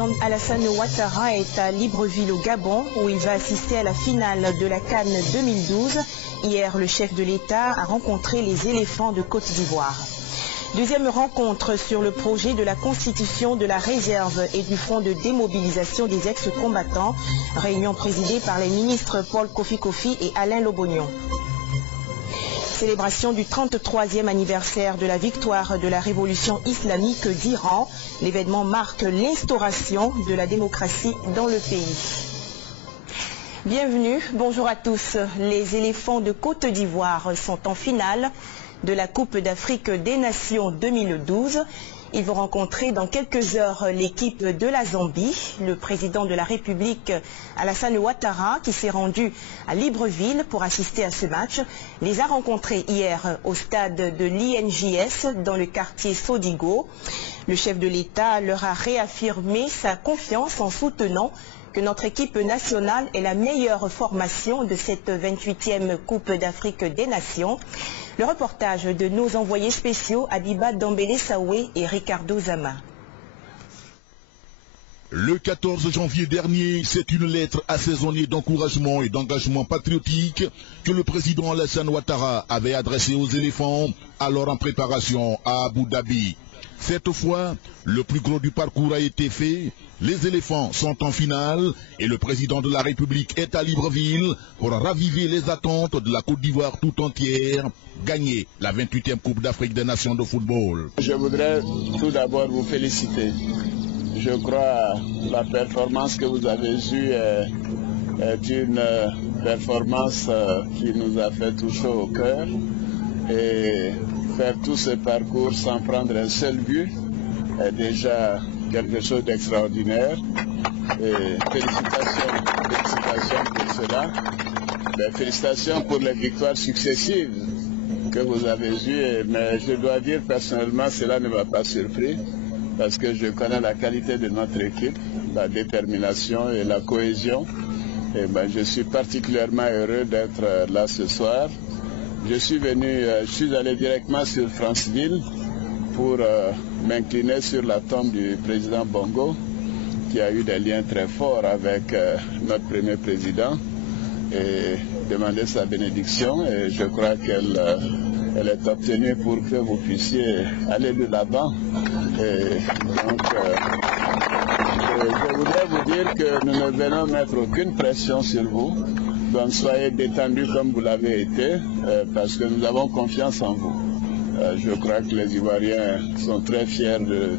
président Alassane Ouattara est à Libreville au Gabon où il va assister à la finale de la CAN 2012. Hier, le chef de l'État a rencontré les éléphants de Côte d'Ivoire. Deuxième rencontre sur le projet de la constitution de la réserve et du fonds de démobilisation des ex-combattants. Réunion présidée par les ministres Paul Kofi Kofi et Alain Lobognon. Célébration du 33e anniversaire de la victoire de la révolution islamique d'Iran. L'événement marque l'instauration de la démocratie dans le pays. Bienvenue, bonjour à tous. Les éléphants de Côte d'Ivoire sont en finale de la Coupe d'Afrique des Nations 2012. Ils vont rencontrer dans quelques heures l'équipe de la Zambie. Le président de la République, Alassane Ouattara, qui s'est rendu à Libreville pour assister à ce match, les a rencontrés hier au stade de l'INJS dans le quartier Sodigo. Le chef de l'État leur a réaffirmé sa confiance en soutenant que notre équipe nationale est la meilleure formation de cette 28e Coupe d'Afrique des Nations. Le reportage de nos envoyés spéciaux Abiba Dambélé-Saoué et Ricardo Zama. Le 14 janvier dernier, c'est une lettre assaisonnée d'encouragement et d'engagement patriotique que le président Alassane Ouattara avait adressée aux éléphants, alors en préparation à Abu Dhabi. Cette fois, le plus gros du parcours a été fait. Les éléphants sont en finale et le président de la République est à Libreville pour raviver les attentes de la Côte d'Ivoire tout entière, gagner la 28e Coupe d'Afrique des Nations de football. Je voudrais tout d'abord vous féliciter. Je crois que la performance que vous avez eue est une performance qui nous a fait tout chaud au cœur. Et faire tout ce parcours sans prendre un seul but est déjà quelque chose d'extraordinaire. Et félicitations pour cela. Mais félicitations pour les victoires successives que vous avez eues. Mais je dois dire personnellement, cela ne m'a pas surpris parce que je connais la qualité de notre équipe, la détermination et la cohésion. Et je suis particulièrement heureux d'être là ce soir. Je suis allé directement sur Franceville pour m'incliner sur la tombe du président Bongo, qui a eu des liens très forts avec notre premier président, et demander sa bénédiction. Et je crois qu'elle est obtenue pour que vous puissiez aller de l'avant. Je voudrais vous dire que nous ne venons mettre aucune pression sur vous. Donc soyez détendus comme vous l'avez été, parce que nous avons confiance en vous. Je crois que les Ivoiriens sont très fiers de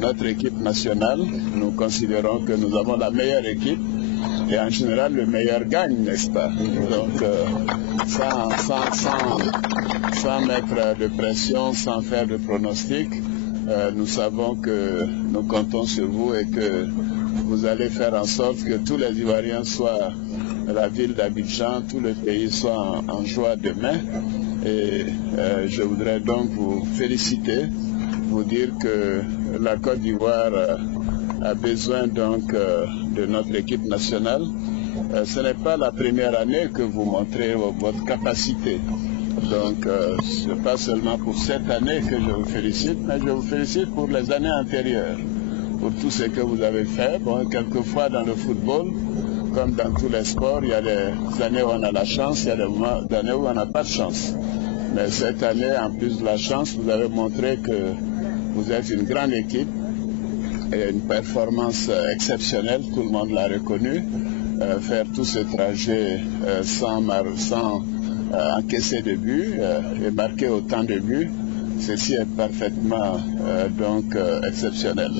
notre équipe nationale. Nous considérons que nous avons la meilleure équipe et en général le meilleur gagne, n'est-ce pas? Donc sans mettre de pression, sans faire de pronostic, nous savons que nous comptons sur vous et que vous allez faire en sorte que tous les Ivoiriens soient la ville d'Abidjan, tout le pays soit en joie demain. Et je voudrais donc vous féliciter, vous dire que la Côte d'Ivoire a besoin donc de notre équipe nationale. Ce n'est pas la première année que vous montrez votre capacité. Donc ce n'est pas seulement pour cette année que je vous félicite, mais je vous félicite pour les années antérieures, pour tout ce que vous avez fait. Bon, quelquefois dans le football, comme dans tous les sports, il y a des années où on a la chance, il y a des années où on n'a pas de chance. Mais cette année, en plus de la chance, vous avez montré que vous êtes une grande équipe et une performance exceptionnelle, tout le monde l'a reconnu. Faire tout ce trajet sans encaisser de buts et marquer autant de buts, ceci est parfaitement exceptionnel.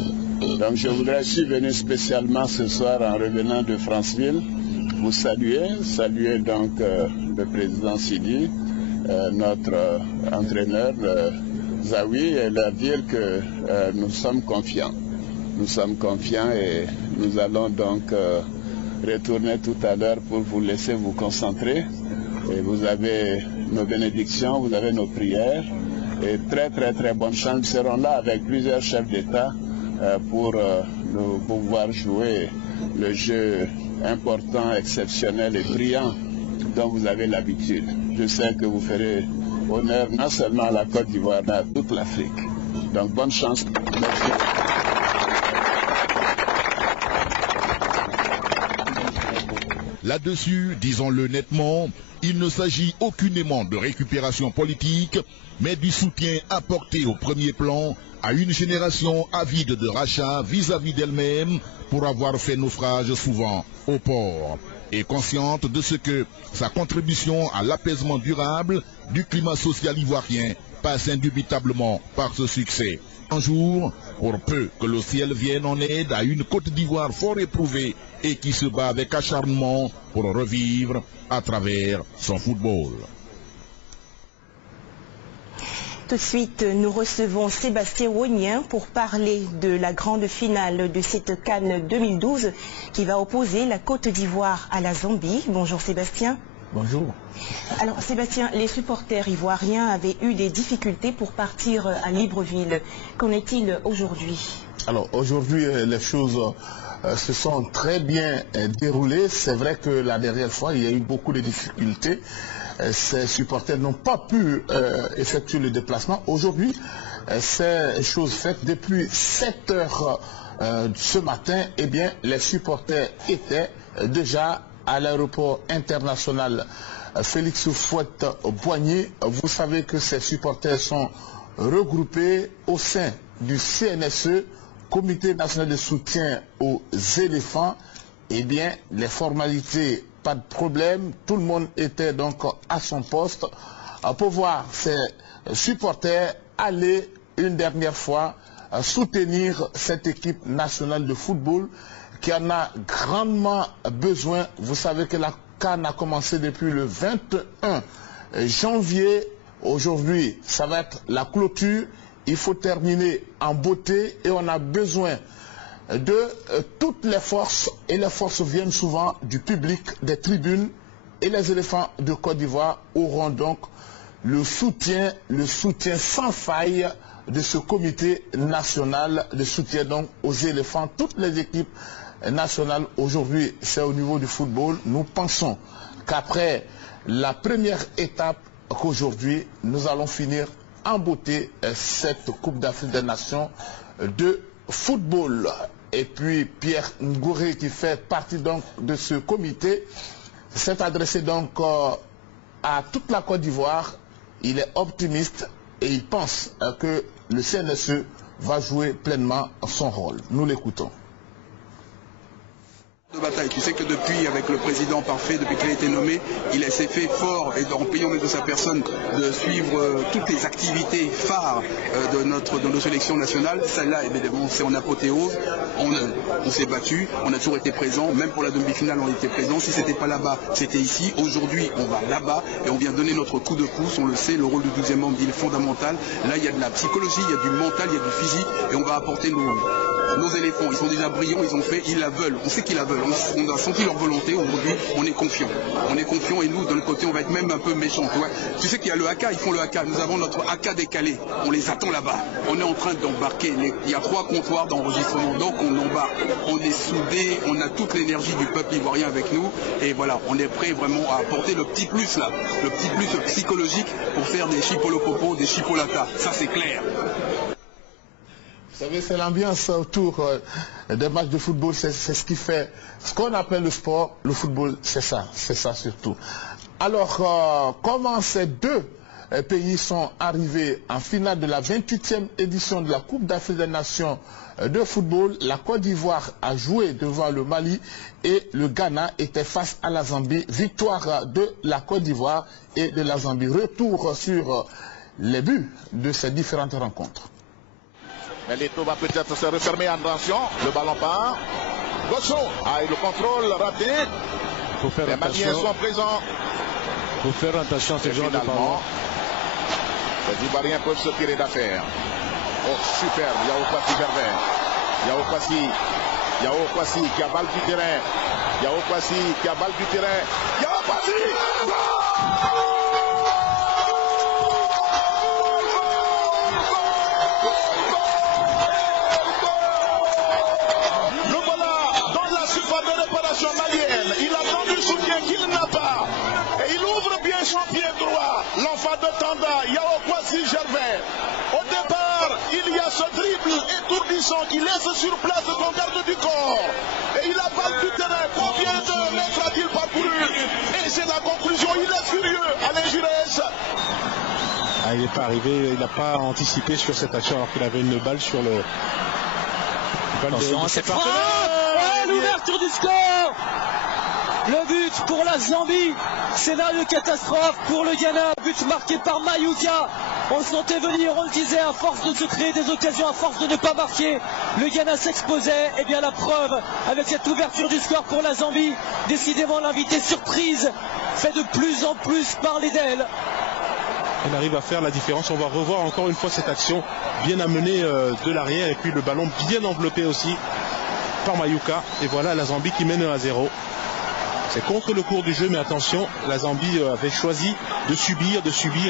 Donc je suis venu spécialement ce soir en revenant de Franceville, vous saluer donc le président Sidi, notre entraîneur Zawi, et leur dire que nous sommes confiants. Nous sommes confiants et nous allons donc retourner tout à l'heure pour vous laisser vous concentrer. Et vous avez nos bénédictions, vous avez nos prières et très bonne chance. Nous serons là avec plusieurs chefs d'État pour nous pouvoir jouer le jeu important, exceptionnel et brillant dont vous avez l'habitude. Je sais que vous ferez honneur non seulement à la Côte d'Ivoire, mais à toute l'Afrique. Donc bonne chance. Merci. Là-dessus, disons-le nettement, il ne s'agit aucunement de récupération politique, mais du soutien apporté au premier plan à une génération avide de rachat vis-à-vis d'elle-même pour avoir fait naufrage souvent au port, et consciente de ce que sa contribution à l'apaisement durable du climat social ivoirien passe indubitablement par ce succès. Un jour, pour peu que le ciel vienne en aide à une Côte d'Ivoire fort éprouvée et qui se bat avec acharnement pour revivre à travers son football. Tout de suite, nous recevons Sébastien Wognien pour parler de la grande finale de cette CAN 2012 qui va opposer la Côte d'Ivoire à la Zambie. Bonjour Sébastien. Bonjour. Alors Sébastien, les supporters ivoiriens avaient eu des difficultés pour partir à Libreville. Qu'en est-il aujourd'hui? Alors aujourd'hui, les choses se sont très bien déroulées. C'est vrai que la dernière fois, il y a eu beaucoup de difficultés. Ces supporters n'ont pas pu effectuer le déplacement. Aujourd'hui, c'est chose faite. Depuis 7 heures ce matin, eh bien, les supporters étaient déjà à l'aéroport international Félix Houphouët-Boigny. Vous savez que ces supporters sont regroupés au sein du CNSE, Comité national de soutien aux éléphants. Eh bien, les formalités, pas de problème. Tout le monde était donc à son poste pour voir ces supporters aller une dernière fois soutenir cette équipe nationale de football qui en a grandement besoin. Vous savez que la CAN a commencé depuis le 21 janvier. Aujourd'hui, ça va être la clôture. Il faut terminer en beauté et on a besoin de toutes les forces. Et les forces viennent souvent du public, des tribunes. Et les éléphants de Côte d'Ivoire auront donc le soutien sans faille de ce comité national de soutien donc aux éléphants. Toutes les équipes nationales aujourd'hui, c'est au niveau du football. Nous pensons qu'après la première étape, qu'aujourd'hui, nous allons finir en beauté cette Coupe d'Afrique des Nations de football. Et puis Pierre Ngouré, qui fait partie donc de ce comité, s'est adressé donc à toute la Côte d'Ivoire. Il est optimiste et il pense que le CNSE va jouer pleinement son rôle. Nous l'écoutons. De bataille. Tu sais que depuis, avec le président parfait, depuis qu'il a été nommé, il s'est fait fort, et en payant même de sa personne, de suivre toutes les activités phares de nos sélections nationales. Celle-là, évidemment, c'est en apothéose. On s'est battu, on a toujours été présent, même pour la demi-finale, on était présent. Si c'était pas là-bas, c'était ici. Aujourd'hui, on va là-bas et on vient donner notre coup de pouce. On le sait, le rôle du 12e membre, il est fondamental. Là, il y a de la psychologie, il y a du mental, il y a du physique, et on va apporter nos éléphants. Ils sont déjà brillants, ils ont fait, ils la veulent. On sait qu'ils la veulent. On a senti leur volonté. Aujourd'hui, on est confiant. On est confiant et nous, de l'autre côté, on va être même un peu méchants. Tu sais qu'il y a le AK, ils font le AK. Nous avons notre AK décalé. On les attend là-bas. On est en train d'embarquer. Il y a 3 comptoirs d'enregistrement. Donc, on embarque. On est soudés. On a toute l'énergie du peuple ivoirien avec nous. Et voilà, on est prêt vraiment à apporter le petit plus là. Le petit plus psychologique pour faire des chipolopopo, des chipolatas. Ça, c'est clair. Vous savez, c'est l'ambiance autour des matchs de football, c'est ce qui fait ce qu'on appelle le sport. Le football, c'est ça surtout. Alors, comment ces deux pays sont arrivés en finale de la 28e édition de la Coupe d'Afrique des Nations de football? La Côte d'Ivoire a joué devant le Mali et le Ghana était face à la Zambie. Victoire de la Côte d'Ivoire et de la Zambie. Retour sur les buts de ces différentes rencontres. Mais Leto va peut-être se refermer, attention, le ballon part. Gosso, le contrôle raté. Les Maliens sont présents. Il faut faire attention à ces gens de ballon. Les Ivoiriens peuvent se tirer d'affaire. Oh, superbe, Yao Kwasi Berbère. Yao Kwasi qui a balle du terrain. Yao Kwasi qui a balle du terrain. Yao Kwasi! Malienne, il attend du soutien qu'il n'a pas et il ouvre bien son pied droit l'enfant de Tanda, Yao Kwasi Gervais. Au départ, il y a ce dribble étourdissant qui laisse sur place son garde du corps. Et il avale du terrain. Combien de mètres a-t-il parcouru? Et c'est la conclusion, il est furieux. Alain Giresse. Il n'est pas arrivé, il n'a pas anticipé sur cette action alors qu'il avait une balle sur le... Attention à cette frappe. L'ouverture du score. Le but pour la Zambie. Scénario catastrophe pour le Ghana. But marqué par Mayuka. On le sentait venir, on le disait, à force de se créer des occasions, à force de ne pas marquer, le Ghana s'exposait. Et bien la preuve avec cette ouverture du score pour la Zambie. Décidément l'invité surprise fait de plus en plus parler d'elle. Elle arrive à faire la différence. On va revoir encore une fois cette action bien amenée de l'arrière et puis le ballon bien enveloppé aussi par Mayuka. Et voilà la Zambie qui mène 1-0. C'est contre le cours du jeu, mais attention, la Zambie avait choisi de subir,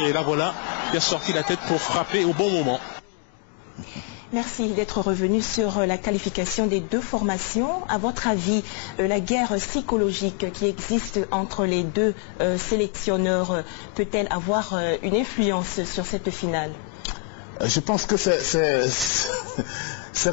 et là voilà, il a sorti la tête pour frapper au bon moment. Merci d'être revenu sur la qualification des deux formations. À votre avis, la guerre psychologique qui existe entre les deux sélectionneurs peut-elle avoir une influence sur cette finale? Je pense que c'est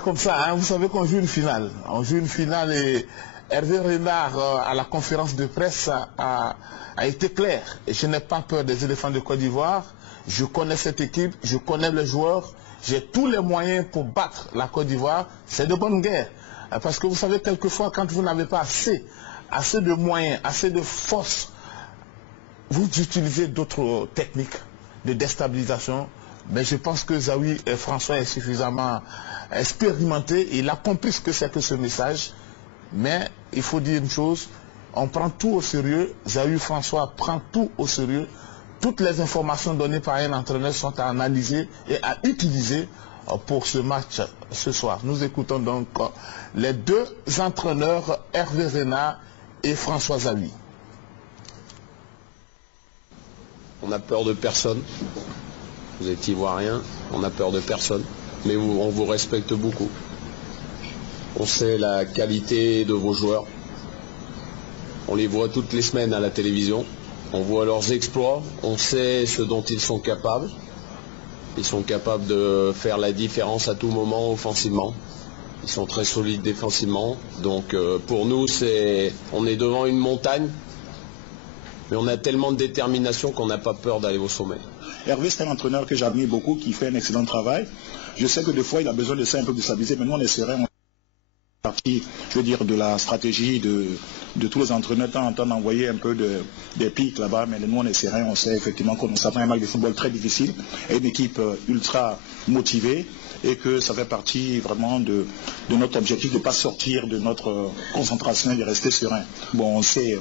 comme ça. Hein. Vous savez qu'on joue une finale. On joue une finale et Hervé Renard, à la conférence de presse, a été clair. Et je n'ai pas peur des éléphants de Côte d'Ivoire. Je connais cette équipe, je connais les joueurs. J'ai tous les moyens pour battre la Côte d'Ivoire. C'est de bonne guerre. Parce que vous savez, quelquefois, quand vous n'avez pas assez de moyens, assez de force, vous utilisez d'autres techniques de déstabilisation. Mais je pense que Zawi et François est suffisamment expérimenté. Il a compris ce que c'est que ce message. Mais il faut dire une chose, on prend tout au sérieux. Zawi François prend tout au sérieux. Toutes les informations données par un entraîneur sont à analyser et à utiliser pour ce match ce soir. Nous écoutons donc les deux entraîneurs, Hervé Renard et François Zawi. On n'a peur de personne. Vous êtes ivoirien, on n'a peur de personne. Mais on vous respecte beaucoup. On sait la qualité de vos joueurs. On les voit toutes les semaines à la télévision. On voit leurs exploits. On sait ce dont ils sont capables. Ils sont capables de faire la différence à tout moment offensivement. Ils sont très solides défensivement. Donc pour nous, on est devant une montagne. Mais on a tellement de détermination qu'on n'a pas peur d'aller au sommet. Hervé, c'est un entraîneur que j'admire beaucoup, qui fait un excellent travail. Je sais que des fois, il a besoin de ça un peu de stabiliser, mais nous, on est serein. Partie, je veux dire, de la stratégie de tous les entraîneurs, de temps en temps d'envoyer un peu des pics là-bas, mais nous on est serein, on sait effectivement qu'on s'attend à un match de football très difficile, et une équipe ultra motivée, et que ça fait partie vraiment de notre objectif de ne pas sortir de notre concentration et de rester serein. Bon, on sait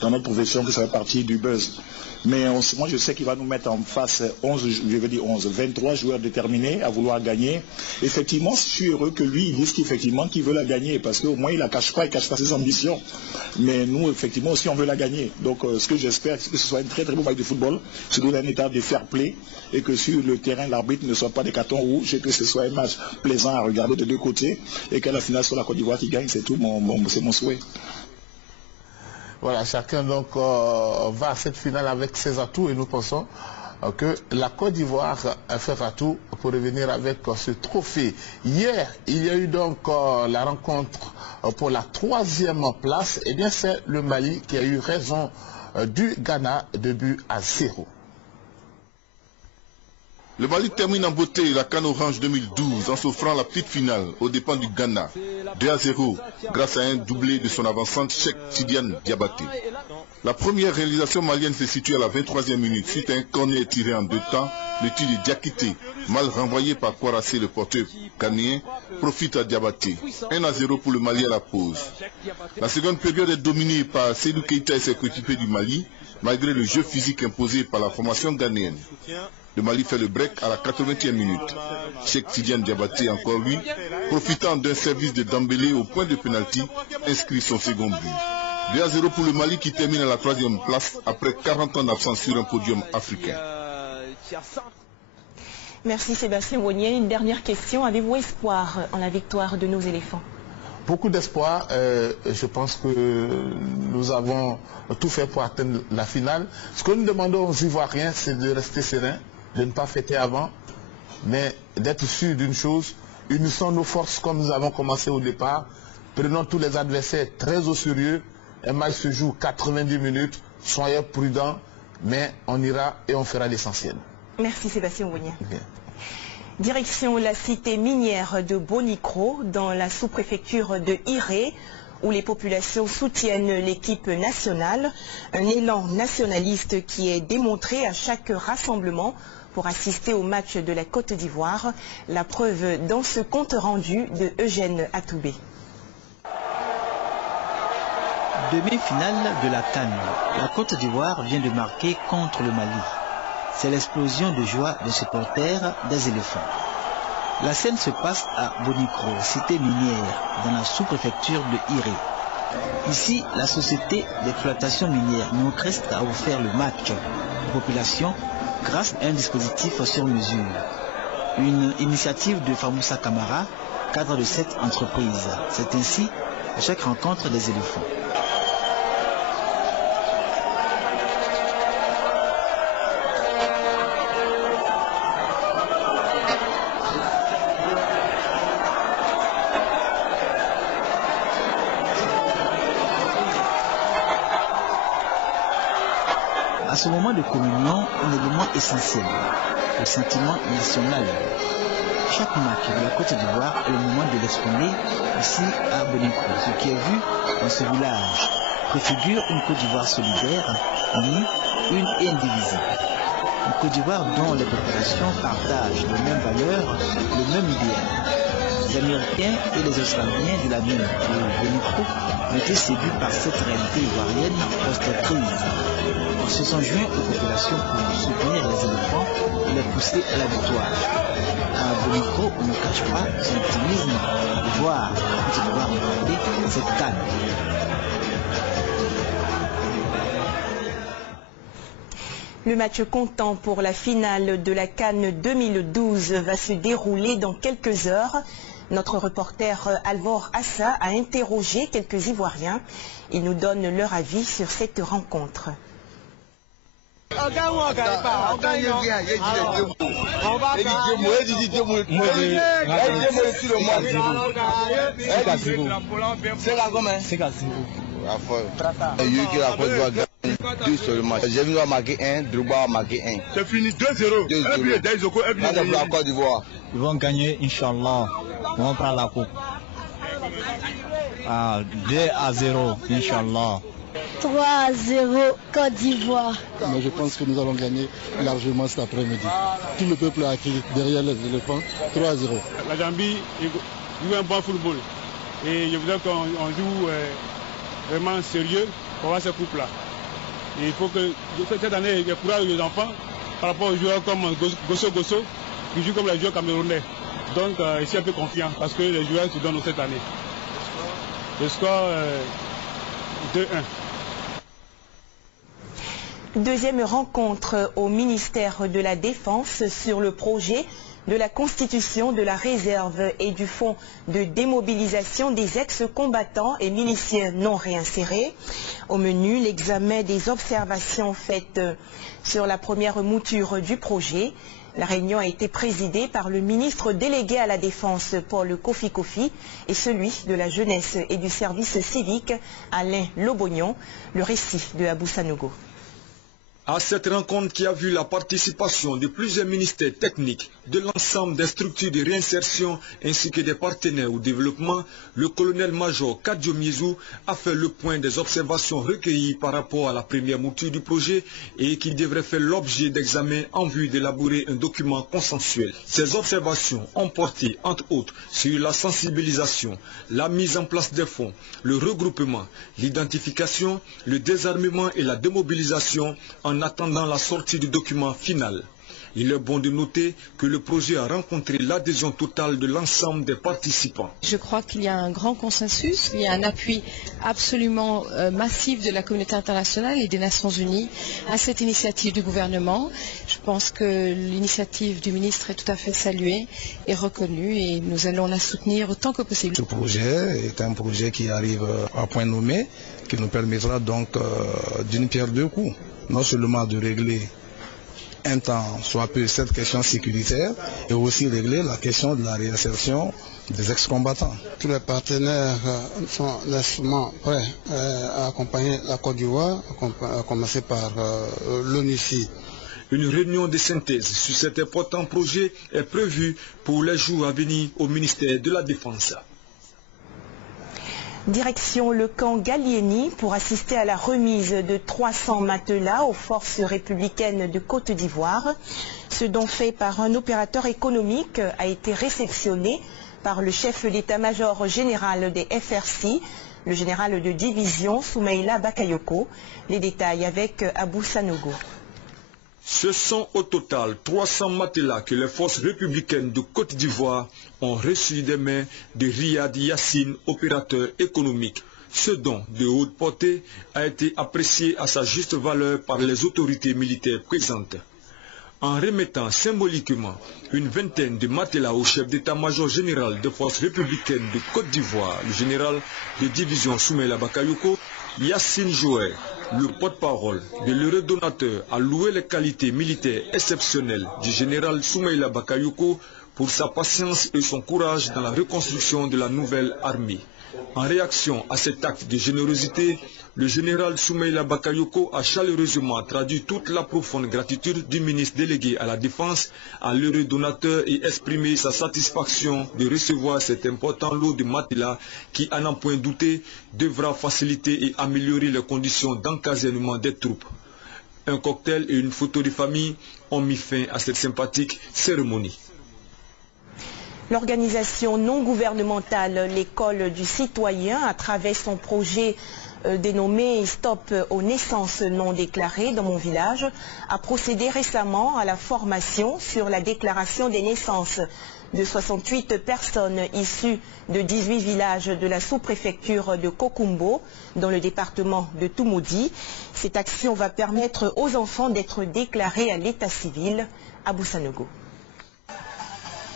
dans notre profession que ça fait partie du buzz. Mais moi je sais qu'il va nous mettre en face 23 joueurs déterminés à vouloir gagner. Effectivement, je suis heureux que lui, il dise qu'il veut la gagner, parce qu'au moins il ne cache pas ses ambitions. Mais nous, effectivement, aussi on veut la gagner. Donc ce que j'espère, c'est que ce soit un très très beau match de football, surtout un état de fair play, et que sur le terrain, l'arbitre ne soit pas des cartons rouges, et que ce soit un match plaisant à regarder de deux côtés, et que la finale soit la Côte d'Ivoire qui gagne, c'est tout, c'est mon souhait. Voilà, chacun donc va à cette finale avec ses atouts et nous pensons que la Côte d'Ivoire fera tout pour revenir avec ce trophée. Hier, il y a eu donc la rencontre pour la 3e place. Eh bien, c'est le Mali qui a eu raison du Ghana de but à 0. Le Mali termine en beauté la CAN Orange 2012 en s'offrant la petite finale aux dépens du Ghana. 2-0 grâce à un doublé de son avancante Cheikh Tidiane Diabaté. La première réalisation malienne se situe à la 23e minute suite à un corner tiré en 2 temps. Le tir de Diakité, mal renvoyé par Kouarassé, le porteur ghanéen, profite à Diabaté. 1-0 pour le Mali à la pause. La seconde période est dominée par Seydou Keïta et ses coéquipiers du Mali, malgré le jeu physique imposé par la formation ghanéenne. Le Mali fait le break à la 80e minute. Cheikh Tidiane Diabaté, encore lui, profitant d'un service de Dembélé au point de pénalty, inscrit son second but. 2-0 pour le Mali qui termine à la 3e place après 40 ans d'absence sur un podium africain. Merci Sébastien Wonier. Une dernière question. Avez-vous espoir en la victoire de nos éléphants? beaucoup d'espoir. Je pense que nous avons tout fait pour atteindre la finale. Ce que nous demandons aux Ivoiriens, c'est de rester sereins, de ne pas fêter avant, mais d'être sûr d'une chose, unissons nos forces comme nous avons commencé au départ, prenons tous les adversaires très au sérieux. Un match se joue 90 minutes, soyez prudents, mais on ira et on fera l'essentiel. Merci Sébastien Ouagna. Direction la cité minière de Bonikro, dans la sous-préfecture de Iré, où les populations soutiennent l'équipe nationale. Un élan nationaliste qui est démontré à chaque rassemblement pour assister au match de la Côte d'Ivoire. La preuve dans ce compte rendu de Eugène Atoubé. Demi-finale de la CAN. La Côte d'Ivoire vient de marquer contre le Mali. C'est l'explosion de joie des supporters des éléphants. La scène se passe à Bonikro, cité minière, dans la sous-préfecture de Iré. Ici, la société d'exploitation minière Nocrest a offert le match aux populations grâce à un dispositif sur mesure. Une initiative de Famoussa Kamara, cadre de cette entreprise. C'est ainsi à chaque rencontre des éléphants. À ce moment de communion, un élément essentiel, le sentiment national. Chaque match de la Côte d'Ivoire est le moment de l'exprimer ici à Bonikro. Ce qui est vu dans ce village préfigure une Côte d'Ivoire solidaire, unie, une et indivisible. Une Côte d'Ivoire dont les populations partagent les mêmes valeurs, le même idéal. Les Américains et les Australiens de la mine de Bonikro ont été séduits par cette réalité ivoirienne post-crise. Ils se sont joints aux populations pour soutenir les éléphants et les pousser à la victoire. À Bonikro, on ne cache pas son optimisme de voir la Côte d'Ivoire remporter cette CAN. Le match comptant pour la finale de la CAN 2012 va se dérouler dans quelques heures. Notre reporter Alvor Assa a interrogé quelques Ivoiriens. Ils nous donnent leur avis sur cette rencontre. J'ai vu marquer 1, Drogba a marqué 1. C'est fini 2-0. Ils vont gagner, Inch'Allah. On va prendre la coupe. 2-0, Inch'Allah. 3-0 Côte d'Ivoire. Mais je pense que nous allons gagner largement cet après-midi. Tout le peuple a crié derrière les éléphants. 3-0. La Zambie joue un bon football. Et je voudrais qu'on joue vraiment sérieux pour avoir cette coupe-là. Et il faut que cette année, il y ait courage aux enfants par rapport aux joueurs comme Gosso Gosso, qui jouent comme les joueurs camerounais. Donc, je suis un peu confiant parce que les joueurs se donnent cette année. Le score 2-1. Deuxième rencontre au ministère de la Défense sur le projet de la constitution de la réserve et du fonds de démobilisation des ex-combattants et miliciens non réinsérés. Au menu, l'examen des observations faites sur la première mouture du projet. La réunion a été présidée par le ministre délégué à la Défense, Paul Kofi Kofi, et celui de la Jeunesse et du Service civique, Alain Lobognon. Le récit de Abou Sanogo. À cette rencontre qui a vu la participation de plusieurs ministères techniques, de l'ensemble des structures de réinsertion ainsi que des partenaires au développement, le colonel-major Kadio Miezou a fait le point des observations recueillies par rapport à la première mouture du projet et qui devrait faire l'objet d'examen en vue d'élaborer un document consensuel. Ces observations ont porté, entre autres, sur la sensibilisation, la mise en place des fonds, le regroupement, l'identification, le désarmement et la démobilisation en attendant la sortie du document final. Il est bon de noter que le projet a rencontré l'adhésion totale de l'ensemble des participants. Je crois qu'il y a un grand consensus, il y a un appui absolument massif de la communauté internationale et des Nations Unies à cette initiative du gouvernement. Je pense que l'initiative du ministre est tout à fait saluée et reconnue et nous allons la soutenir autant que possible. Ce projet est un projet qui arrive à point nommé, qui nous permettra donc d'une pierre deux coups, non seulement de régler un temps soit peu cette question sécuritaire et aussi régler la question de la réinsertion des ex-combattants. Tous les partenaires sont largement prêts à accompagner la Côte d'Ivoire, à commencer par l'ONUCI. Une réunion de synthèse sur cet important projet est prévue pour les jours à venir au ministère de la Défense. Direction le camp Gallieni pour assister à la remise de 300 matelas aux forces républicaines de Côte d'Ivoire. Ce don fait par un opérateur économique a été réceptionné par le chef d'état-major général des FRC, le général de division Soumaïla Bakayoko. Les détails avec Abou Sanogo. Ce sont au total 300 matelas que les forces républicaines de Côte d'Ivoire ont reçus des mains de Riyad Yassine, opérateur économique. Ce don de haute portée a été apprécié à sa juste valeur par les autorités militaires présentes. En remettant symboliquement une vingtaine de matelas au chef d'état-major général des forces républicaines de Côte d'Ivoire, le général de division Soumaïla Bakayoko, Yassine Jouer, le porte-parole de l'heureux donateur, a loué les qualités militaires exceptionnelles du général Soumaïla Bakayoko pour sa patience et son courage dans la reconstruction de la nouvelle armée. En réaction à cet acte de générosité, le général Soumaïla Bakayoko a chaleureusement traduit toute la profonde gratitude du ministre délégué à la Défense à l'heureux donateur et exprimé sa satisfaction de recevoir cet important lot de matelas qui, à n'en point douter, devra faciliter et améliorer les conditions d'encadrement des troupes. Un cocktail et une photo de famille ont mis fin à cette sympathique cérémonie. L'organisation non gouvernementale L'école du citoyen, à travers son projet dénommé Stop aux naissances non déclarées dans mon village, a procédé récemment à la formation sur la déclaration des naissances de 68 personnes issues de 18 villages de la sous-préfecture de Kokumbo, dans le département de Toumoudi. Cette action va permettre aux enfants d'être déclarés à l'état civil. Abou Sanogo.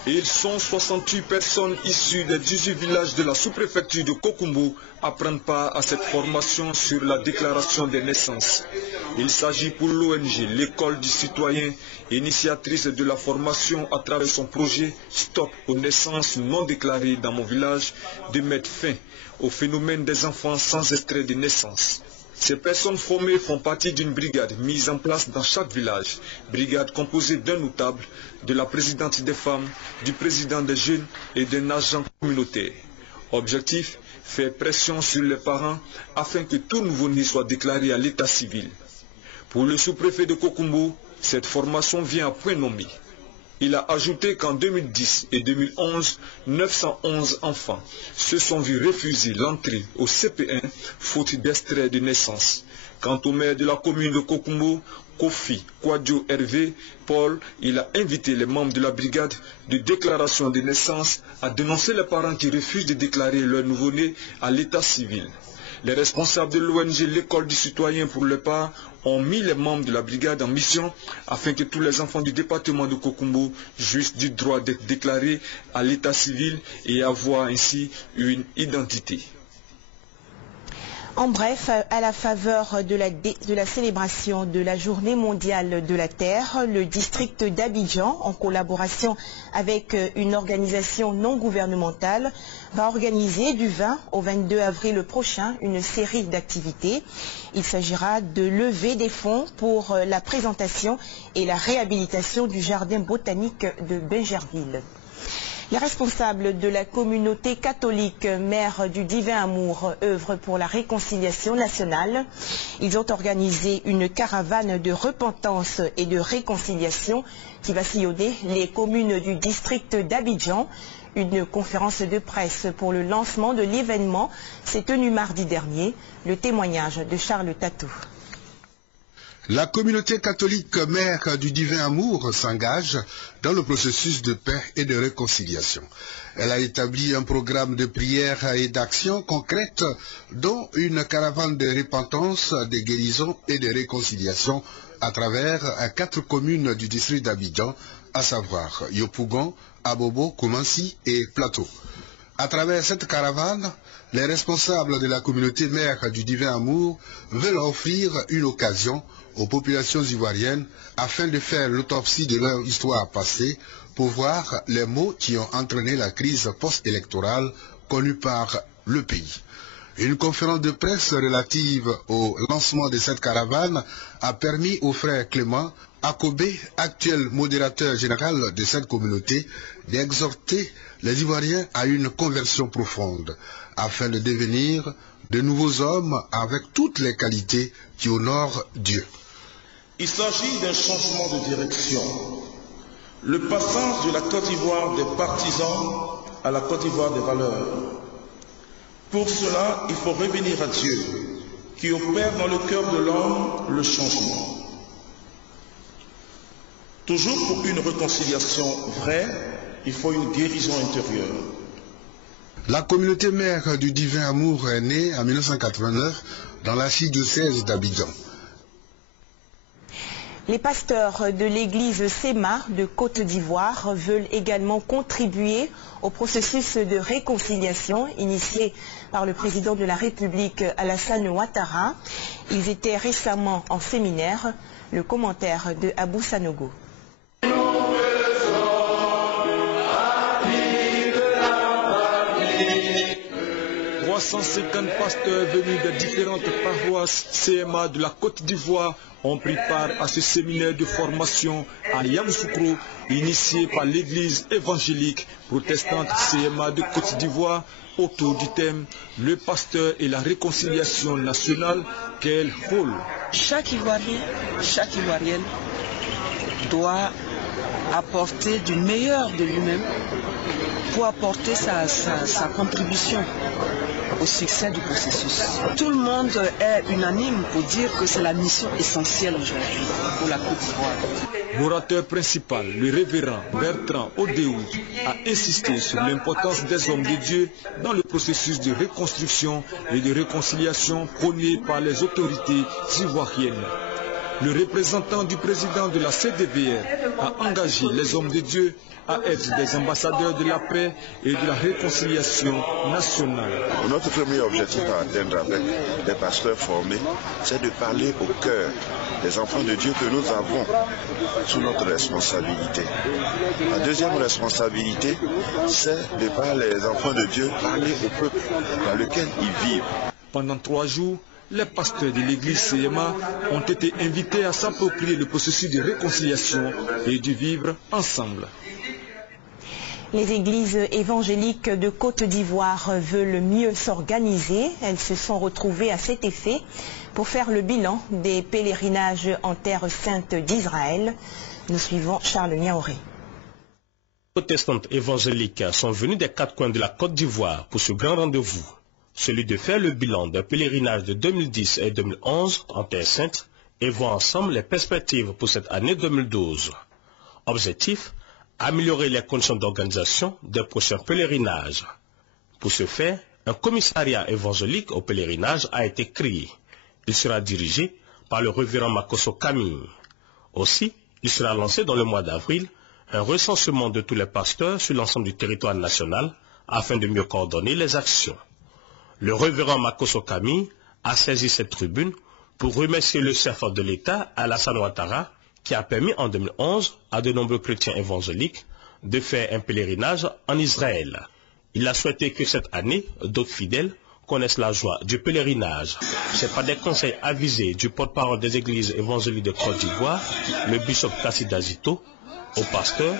Ils sont 68 personnes issues des 18 villages de la sous-préfecture de Kokumbo à prendre part à cette formation sur la déclaration des naissances. Il s'agit pour l'ONG L'École du citoyen, initiatrice de la formation à travers son projet Stop aux naissances non déclarées dans mon village, de mettre fin au phénomène des enfants sans extrait de naissance. Ces personnes formées font partie d'une brigade mise en place dans chaque village, brigade composée d'un notable, de la présidente des femmes, du président des jeunes et d'un agent communautaire. Objectif, faire pression sur les parents afin que tout nouveau-né soit déclaré à l'état civil. Pour le sous-préfet de Kokumbo, cette formation vient à point nommé. Il a ajouté qu'en 2010 et 2011, 911 enfants se sont vus refuser l'entrée au CP1 faute d'extrait de naissance. Quant au maire de la commune de Kokumbo, Kofi Kwadjo Hervé Paul, il a invité les membres de la brigade de déclaration de naissance à dénoncer les parents qui refusent de déclarer leur nouveau-né à l'état civil. Les responsables de l'ONG L'École du citoyen, pour leur part, ont mis les membres de la brigade en mission afin que tous les enfants du département de Kokumbo jouissent du droit d'être déclarés à l'état civil et avoir ainsi une identité. En bref, à la faveur de la célébration de la Journée mondiale de la Terre, le district d'Abidjan, en collaboration avec une organisation non gouvernementale, va organiser du 20 au 22 avril prochain une série d'activités. Il s'agira de lever des fonds pour la présentation et la réhabilitation du jardin botanique de Bingerville. Les responsables de la communauté catholique Mère du Divin Amour œuvrent pour la réconciliation nationale. Ils ont organisé une caravane de repentance et de réconciliation qui va sillonner les communes du district d'Abidjan. Une conférence de presse pour le lancement de l'événement s'est tenue mardi dernier. Le témoignage de Charles Tatou. La communauté catholique mère du divin amour s'engage dans le processus de paix et de réconciliation. Elle a établi un programme de prière et d'action concrète, dont une caravane de repentance, de guérison et de réconciliation à travers 4 communes du district d'Abidjan, à savoir Yopougon, Abobo, Koumansi et Plateau. À travers cette caravane, les responsables de la communauté mère du divin amour veulent offrir une occasion aux populations ivoiriennes afin de faire l'autopsie de leur histoire passée pour voir les maux qui ont entraîné la crise post-électorale connue par le pays. Une conférence de presse relative au lancement de cette caravane a permis au frère Clément Akobé, actuel modérateur général de cette communauté, d'exhorter les Ivoiriens à une conversion profonde afin de devenir de nouveaux hommes avec toutes les qualités qui honorent Dieu. Il s'agit d'un changement de direction. Le passage de la Côte d'Ivoire des partisans à la Côte d'Ivoire des valeurs. Pour cela, il faut revenir à Dieu, qui opère dans le cœur de l'homme le changement. Toujours pour une réconciliation vraie, il faut une guérison intérieure. La communauté mère du divin amour est née en 1989 dans l'archidiocèse d'Abidjan. Les pasteurs de l'église SEMA de Côte d'Ivoire veulent également contribuer au processus de réconciliation initié par le président de la République Alassane Ouattara. Ils étaient récemment en séminaire. Le commentaire de Abou Sanogo. 350 pasteurs venus de différentes paroisses CMA de la Côte d'Ivoire ont pris part à ce séminaire de formation à Yamoussoukro, initié par l'église évangélique protestante CMA de Côte d'Ivoire, autour du thème « Le pasteur et la réconciliation nationale, quel rôle ?» Chaque Ivoirien, chaque Ivoirienne doit apporter du meilleur de lui-même pour apporter sa contribution au succès du processus. Tout le monde est unanime pour dire que c'est la mission essentielle aujourd'hui pour la Côte d'Ivoire. L'orateur principal, le révérend Bertrand Odéou, a insisté sur l'importance des hommes de Dieu dans le processus de reconstruction et de réconciliation prôné par les autorités ivoiriennes. Le représentant du président de la CDVR a engagé les hommes de Dieu à être des ambassadeurs de la paix et de la réconciliation nationale. Notre premier objectif à atteindre avec des pasteurs formés, c'est de parler au cœur des enfants de Dieu que nous avons sous notre responsabilité. La deuxième responsabilité, c'est de par les enfants de Dieu parler au peuple dans lequel ils vivent. Pendant 3 jours, les pasteurs de l'église CMA ont été invités à s'approprier le processus de réconciliation et de vivre ensemble. Les églises évangéliques de Côte d'Ivoire veulent mieux s'organiser. Elles se sont retrouvées à cet effet pour faire le bilan des pèlerinages en terre sainte d'Israël. Nous suivons Charles Niaoré. Les protestantes évangéliques sont venues des 4 coins de la Côte d'Ivoire pour ce grand rendez-vous, celui de faire le bilan des pèlerinages de 2010 et 2011 en terre sainte et voir ensemble les perspectives pour cette année 2012. Objectif: améliorer les conditions d'organisation des prochains pèlerinages. Pour ce faire, un commissariat évangélique au pèlerinage a été créé. Il sera dirigé par le révérend Makosso Camille. Aussi, il sera lancé dans le mois d'avril un recensement de tous les pasteurs sur l'ensemble du territoire national afin de mieux coordonner les actions. Le révérend Makosso Camille a saisi cette tribune pour remercier le chef de l'État, Alassane Ouattara, qui a permis en 2011 à de nombreux chrétiens évangéliques de faire un pèlerinage en Israël. Il a souhaité que cette année, d'autres fidèles connaissent la joie du pèlerinage. C'est par des conseils avisés du porte-parole des églises évangéliques de Côte d'Ivoire, le bishop Kassidazito, au pasteur,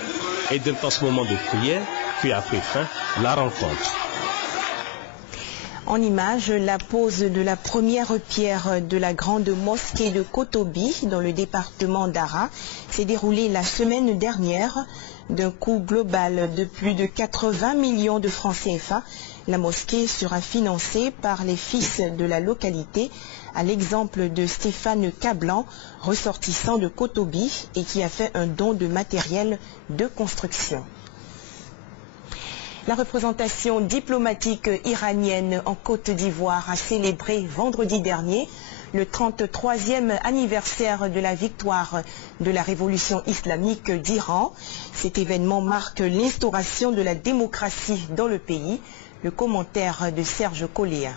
et d'intenses moments de prière qui a pris fin la rencontre. En image, la pose de la première pierre de la grande mosquée de Kotobi dans le département d'Ara s'est déroulée la semaine dernière. D'un coût global de plus de 80 millions de francs CFA, la mosquée sera financée par les fils de la localité, à l'exemple de Stéphane Cablan, ressortissant de Kotobi et qui a fait un don de matériel de construction. La représentation diplomatique iranienne en Côte d'Ivoire a célébré vendredi dernier le 33e anniversaire de la victoire de la révolution islamique d'Iran. Cet événement marque l'instauration de la démocratie dans le pays. Le commentaire de Serge Colléa.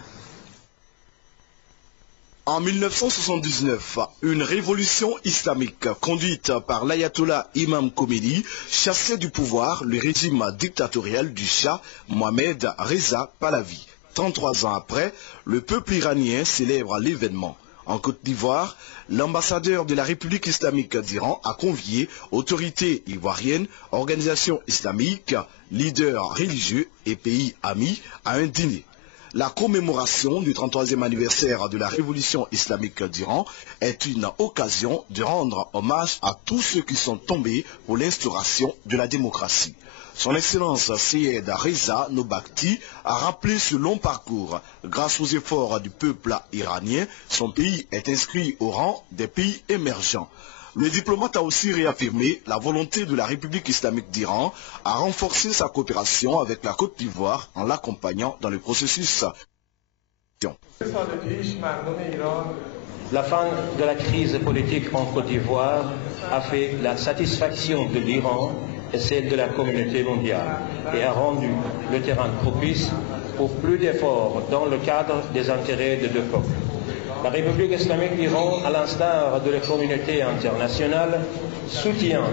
En 1979, une révolution islamique conduite par l'ayatollah Imam Khomeini chassait du pouvoir le régime dictatorial du Shah Mohamed Reza Pahlavi. 33 ans après, le peuple iranien célèbre l'événement. En Côte d'Ivoire, l'ambassadeur de la République islamique d'Iran a convié autorités ivoiriennes, organisations islamiques, leaders religieux et pays amis à un dîner. La commémoration du 33e anniversaire de la révolution islamique d'Iran est une occasion de rendre hommage à tous ceux qui sont tombés pour l'instauration de la démocratie. Son Excellence Seyed Reza Nobakti a rappelé ce long parcours. Grâce aux efforts du peuple iranien, son pays est inscrit au rang des pays émergents. Le diplomate a aussi réaffirmé la volonté de la République islamique d'Iran à renforcer sa coopération avec la Côte d'Ivoire en l'accompagnant dans le processus. La fin de la crise politique en Côte d'Ivoire a fait la satisfaction de l'Iran et celle de la communauté mondiale et a rendu le terrain propice pour plus d'efforts dans le cadre des intérêts des deux peuples. La République islamique d'Iran, à l'instar de la communauté internationale, soutient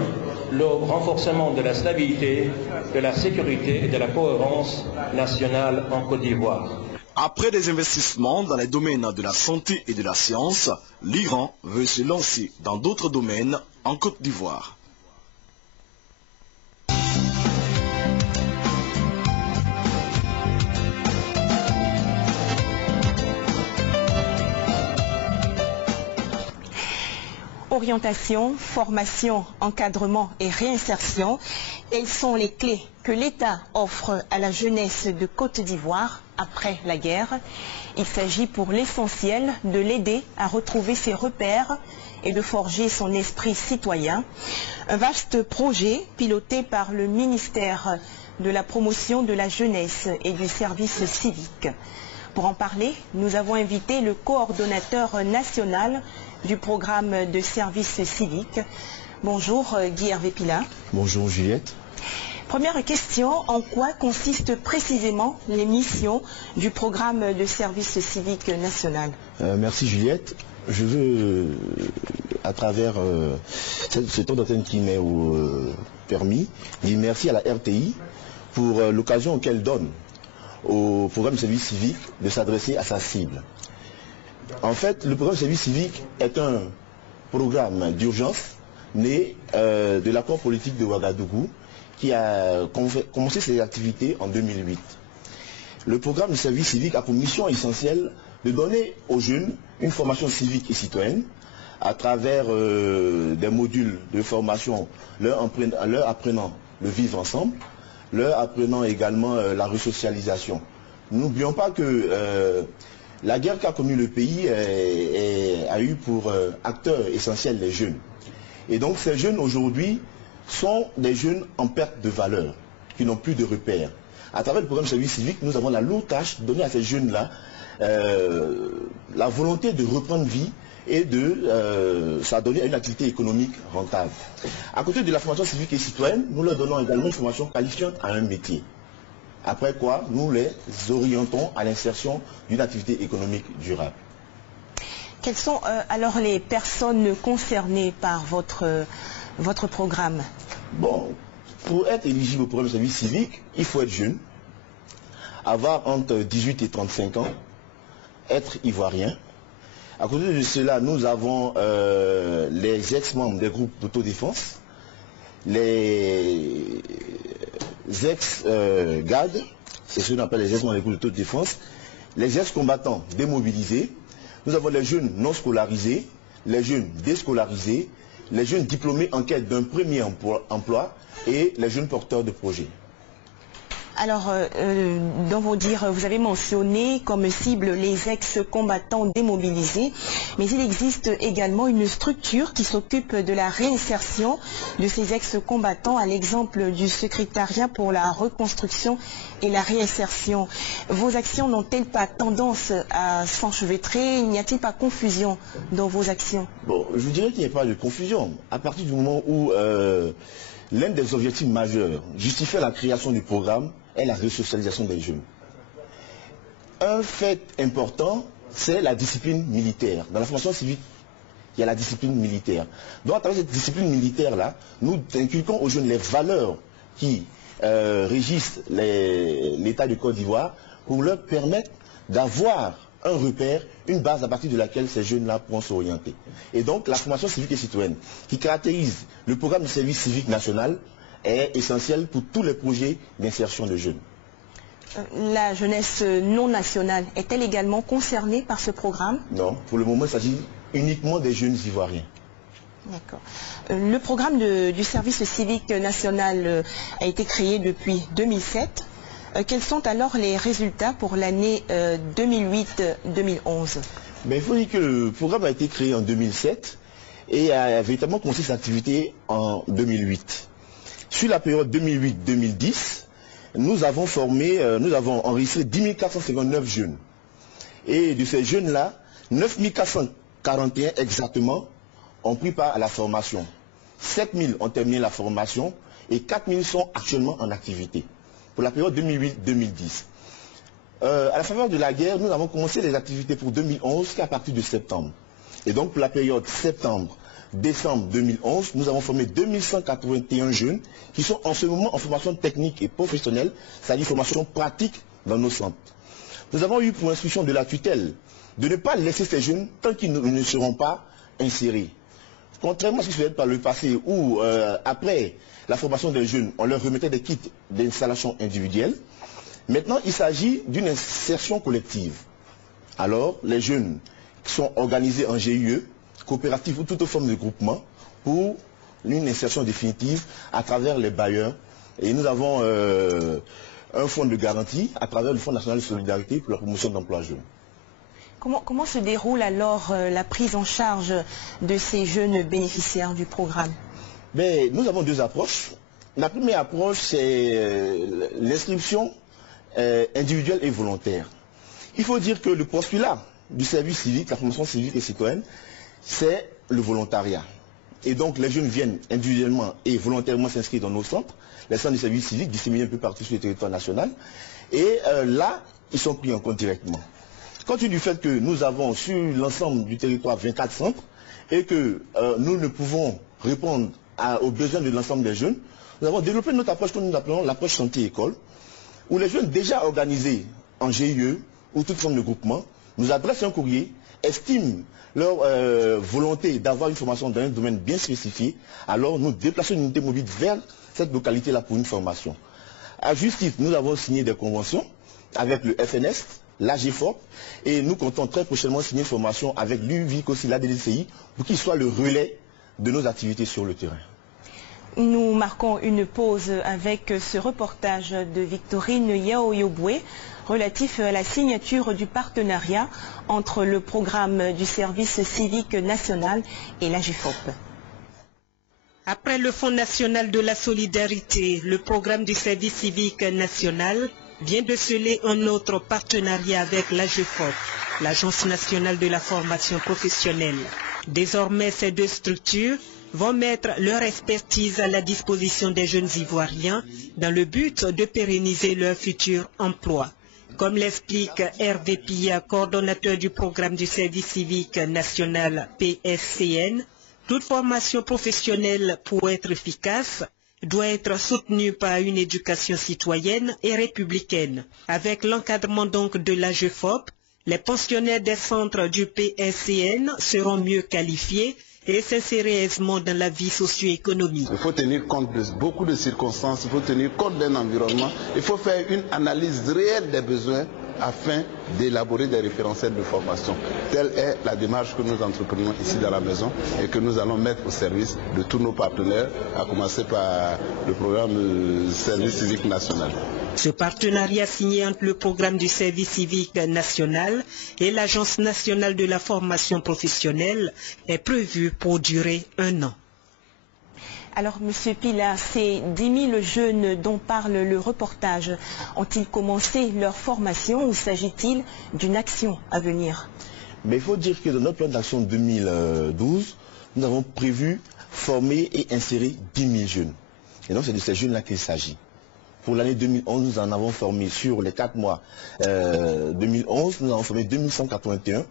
le renforcement de la stabilité, de la sécurité et de la cohérence nationale en Côte d'Ivoire. Après des investissements dans les domaines de la santé et de la science, l'Iran veut se lancer dans d'autres domaines en Côte d'Ivoire. Orientation, formation, encadrement et réinsertion, elles sont les clés que l'État offre à la jeunesse de Côte d'Ivoire après la guerre. Il s'agit pour l'essentiel de l'aider à retrouver ses repères et de forger son esprit citoyen. Un vaste projet piloté par le ministère de la promotion de la jeunesse et du service civique. Pour en parler, nous avons invité le coordonnateur national du programme de service civique. Bonjour Guy Hervé Pila. Bonjour Juliette. Première question, en quoi consistent précisément les missions du programme de service civique national? Merci Juliette. Je veux, à travers ce temps d'antenne qui m'est permis, dire merci à la RTI pour l'occasion qu'elle donne au programme de service civique de s'adresser à sa cible. En fait, le programme de service civique est un programme d'urgence né de l'accord politique de Ouagadougou qui a commencé ses activités en 2008. Le programme de service civique a pour mission essentielle de donner aux jeunes une formation civique et citoyenne à travers des modules de formation leur apprenant le vivre ensemble, leur apprenant également la resocialisation. N'oublions pas que la guerre qu'a connue le pays a eu pour acteurs essentiels les jeunes. Et donc ces jeunes aujourd'hui sont des jeunes en perte de valeur, qui n'ont plus de repères. À travers le programme de service civique, nous avons la lourde tâche de donner à ces jeunes-là la volonté de reprendre vie et de s'adonner à une activité économique rentable. À côté de la formation civique et citoyenne, nous leur donnons également une formation qualifiante à un métier. Après quoi, nous les orientons à l'insertion d'une activité économique durable. Quelles sont alors les personnes concernées par votre programme? Bon, pour être éligible au programme de service civique, il faut être jeune, avoir entre 18 et 35 ans, être ivoirien. À côté de cela, nous avons les ex-membres des groupes d'autodéfense, les ex-GAD, c'est ce qu'on appelle les ex-membres des groupes d'autodéfense, les ex-combattants démobilisés, nous avons les jeunes non scolarisés, les jeunes déscolarisés, les jeunes diplômés en quête d'un premier emploi et les jeunes porteurs de projets. Alors, dans vos dires, vous avez mentionné comme cible les ex-combattants démobilisés, mais il existe également une structure qui s'occupe de la réinsertion de ces ex-combattants, à l'exemple du secrétariat pour la reconstruction et la réinsertion. Vos actions n'ont-elles pas tendance à s'enchevêtrer? N'y a-t-il pas confusion dans vos actions? Bon, je dirais qu'il n'y a pas de confusion. À partir du moment où l'un des objectifs majeurs justifiait la création du programme est la resocialisation des jeunes. Un fait important, c'est la discipline militaire. Dans la formation civique, il y a la discipline militaire. Donc à travers cette discipline militaire-là, nous inculquons aux jeunes les valeurs qui régissent l'État de Côte d'Ivoire pour leur permettre d'avoir un repère, une base à partir de laquelle ces jeunes-là pourront s'orienter. Et donc la formation civique et citoyenne qui caractérise le programme de service civique national est essentielle pour tous les projets d'insertion de jeunes. La jeunesse non nationale est-elle également concernée par ce programme? Non, pour le moment il s'agit uniquement des jeunes ivoiriens. D'accord. Le programme du service civique national a été créé depuis 2007. Quels sont alors les résultats pour l'année 2008-2011? Il faut dire que le programme a été créé en 2007 et a véritablement commencé ses activités en 2008. Sur la période 2008-2010, nous avons enregistré 10 459 jeunes. Et de ces jeunes-là, 9 441 exactement ont pris part à la formation. 7 000 ont terminé la formation et 4 000 sont actuellement en activité. Pour la période 2008-2010. À la faveur de la guerre, nous avons commencé les activités pour 2011 qu'à partir de septembre. Et donc pour la période septembre-décembre 2011, nous avons formé 2181 jeunes qui sont en ce moment en formation technique et professionnelle, c'est-à-dire formation pratique dans nos centres. Nous avons eu pour instruction de la tutelle de ne pas laisser ces jeunes tant qu'ils ne seront pas insérés. Contrairement à ce qui se fait par le passé où après la formation des jeunes, on leur remettait des kits d'installation individuelle. Maintenant, il s'agit d'une insertion collective. Alors, les jeunes sont organisés en GIE, coopératives ou toute forme de groupement pour une insertion définitive à travers les bailleurs. Et nous avons un fonds de garantie à travers le Fonds national de solidarité pour la promotion d'emploi jeunes. Comment se déroule alors la prise en charge de ces jeunes bénéficiaires du programme? Nous avons deux approches. La première approche, c'est l'inscription individuelle et volontaire. Il faut dire que le postulat du service civique, la formation civique et citoyenne, c'est le volontariat. Et donc les jeunes viennent individuellement et volontairement s'inscrire dans nos centres, les centres de service civique disséminés un peu partout sur le territoire national. Et là, ils sont pris en compte directement. Compte tenu du fait que nous avons sur l'ensemble du territoire 24 centres et que nous ne pouvons répondre aux besoins de l'ensemble des jeunes, nous avons développé notre approche que nous appelons l'approche santé-école, où les jeunes déjà organisés en GIE ou toute forme de groupement nous adressent un courrier, estiment leur volonté d'avoir une formation dans un domaine bien spécifié, alors nous déplaçons une unité mobile vers cette localité-là pour une formation. À juste titre, nous avons signé des conventions avec le FNS, l'AGFOP, et nous comptons très prochainement signer une formation avec l'UVIC aussi, la DDCI, pour qu'il soit le relais de nos activités sur le terrain. Nous marquons une pause avec ce reportage de Victorine Yaoyoboué relatif à la signature du partenariat entre le programme du service civique national et l'AGFOP. Après le Fonds national de la solidarité, le programme du service civique national vient de sceller un autre partenariat avec l'AGFOP, l'Agence nationale de la formation professionnelle. Désormais, ces deux structures vont mettre leur expertise à la disposition des jeunes Ivoiriens dans le but de pérenniser leur futur emploi. Comme l'explique Hervé Pia, coordonnateur du programme du service civique national PSCN, toute formation professionnelle pour être efficace doit être soutenue par une éducation citoyenne et républicaine. Avec l'encadrement donc de l'AGFOP, les pensionnaires des centres du PSCN seront mieux qualifiés et s'insérer aisément dans la vie socio-économique. Il faut tenir compte de beaucoup de circonstances, il faut tenir compte d'un environnement, il faut faire une analyse réelle des besoins afin d'élaborer des référentiels de formation. Telle est la démarche que nous entreprenons ici dans la maison et que nous allons mettre au service de tous nos partenaires, à commencer par le programme Service civique national. Ce partenariat signé entre le programme du service civique national et l'Agence nationale de la formation professionnelle est prévu pour durer 1 an. Alors, Monsieur Pila, ces 10 000 jeunes dont parle le reportage, ont-ils commencé leur formation ou s'agit-il d'une action à venir? Mais il faut dire que dans notre plan d'action 2012, nous avons prévu former et insérer 10 000 jeunes. Et donc, c'est de ces jeunes-là qu'il s'agit. Pour l'année 2011, nous en avons formé sur les 4 mois 2011, nous avons formé 2181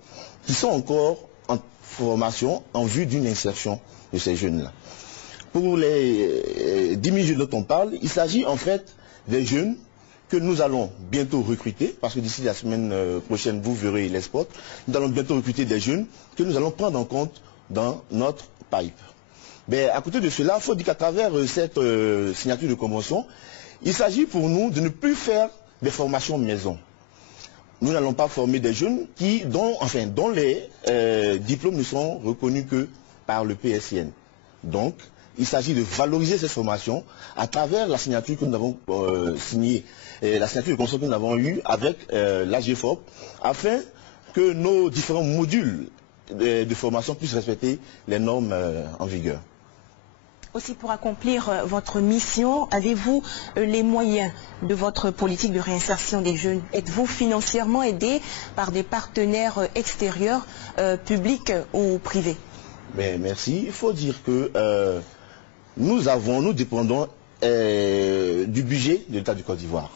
qui sont encore en formation en vue d'une insertion de ces jeunes-là. Pour les 10 000 jeunes dont on parle, il s'agit en fait des jeunes que nous allons bientôt recruter, parce que d'ici la semaine prochaine, vous verrez les spots, nous allons bientôt recruter des jeunes que nous allons prendre en compte dans notre pipe. Mais à côté de cela, il faut dire qu'à travers cette signature de convention, il s'agit pour nous de ne plus faire des formations maison. Nous n'allons pas former des jeunes dont les diplômes ne sont reconnus que par le PSN. Donc, il s'agit de valoriser cette formation à travers la signature que nous avons signée, la signature de convention que nous avons eue avec l'AGFOP, afin que nos différents modules de formation puissent respecter les normes en vigueur. Aussi, pour accomplir votre mission, avez-vous les moyens de votre politique de réinsertion des jeunes? Êtes-vous financièrement aidé par des partenaires extérieurs, publics ou privés? Mais merci. Il faut dire que nous dépendons du budget de l'État du Côte d'Ivoire.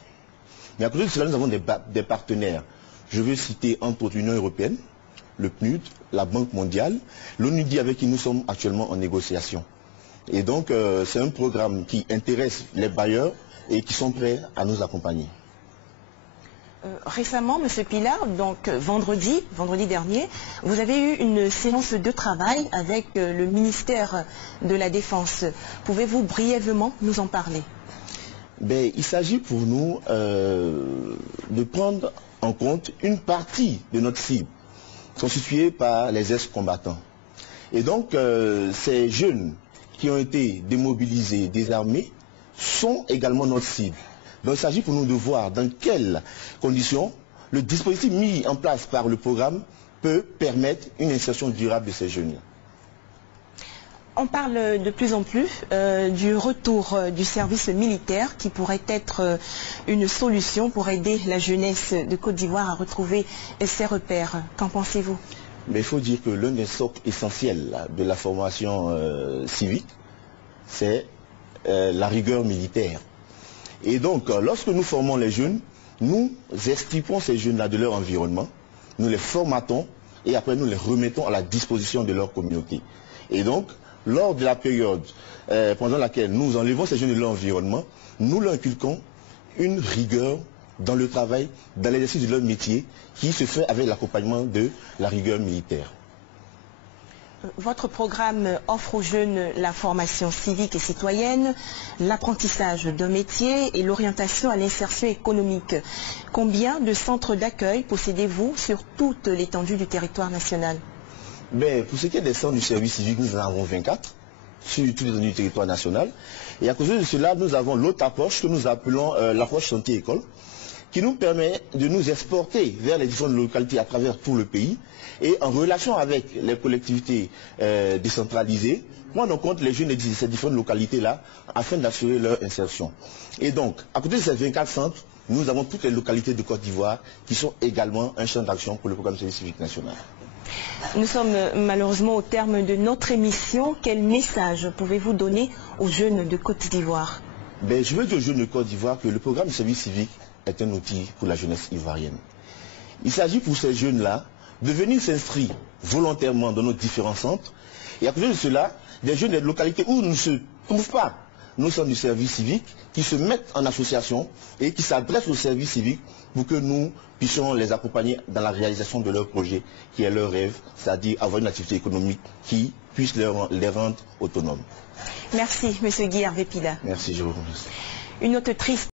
Mais à côté de cela, nous avons des partenaires. Je veux citer entre autres l'Union européenne, le PNUD, la Banque mondiale, l'ONUDI avec qui nous sommes actuellement en négociation. Et donc, c'est un programme qui intéresse les bailleurs et qui sont prêts à nous accompagner. Récemment, M. Pilar, donc vendredi dernier, vous avez eu une séance de travail avec le ministère de la Défense. Pouvez-vous brièvement nous en parler? Il s'agit pour nous de prendre en compte une partie de notre cible, constituée par les ex-combattants. Et donc, ces jeunes qui ont été démobilisés, désarmés, sont également notre cible. Donc il s'agit pour nous de voir dans quelles conditions le dispositif mis en place par le programme peut permettre une insertion durable de ces jeunes. On parle de plus en plus du retour du service militaire qui pourrait être une solution pour aider la jeunesse de Côte d'Ivoire à retrouver ses repères. Qu'en pensez-vous? Mais il faut dire que l'un des socles essentiels de la formation civique, c'est la rigueur militaire. Et donc, lorsque nous formons les jeunes, nous extirpons ces jeunes-là de leur environnement, nous les formatons et après nous les remettons à la disposition de leur communauté. Et donc, lors de la période pendant laquelle nous enlevons ces jeunes de leur environnement, nous leur inculquons une rigueur dans le travail, dans l'exercice de leur métier, qui se fait avec l'accompagnement de la rigueur militaire. Votre programme offre aux jeunes la formation civique et citoyenne, l'apprentissage d'un métier et l'orientation à l'insertion économique. Combien de centres d'accueil possédez-vous sur toute l'étendue du territoire national? Pour ce qui est des centres du service civique, nous en avons 24 sur toute l'étendue du territoire national. Et à cause de cela, nous avons l'autre approche que nous appelons l'approche santé-école, qui nous permet de nous exporter vers les différentes localités à travers tout le pays et en relation avec les collectivités décentralisées, prendre en compte les jeunes de ces différentes localités-là afin d'assurer leur insertion. Et donc, à côté de ces 24 centres, nous avons toutes les localités de Côte d'Ivoire qui sont également un champ d'action pour le programme de service civique national. Nous sommes malheureusement au terme de notre émission. Quel message pouvez-vous donner aux jeunes de Côte d'Ivoire? Je veux dire aux jeunes de Côte d'Ivoire que le programme de service civique est un outil pour la jeunesse ivoirienne. Il s'agit pour ces jeunes-là de venir s'inscrire volontairement dans nos différents centres. Et à côté de cela, des jeunes des localités où ne se trouvent pas nos centres du service civique qui se mettent en association et qui s'adressent au service civique pour que nous puissions les accompagner dans la réalisation de leur projet qui est leur rêve, c'est-à-dire avoir une activité économique qui puisse les rendre autonomes. Merci, M. Guy Hervé Pila. Merci, je vous remercie. Une note triste.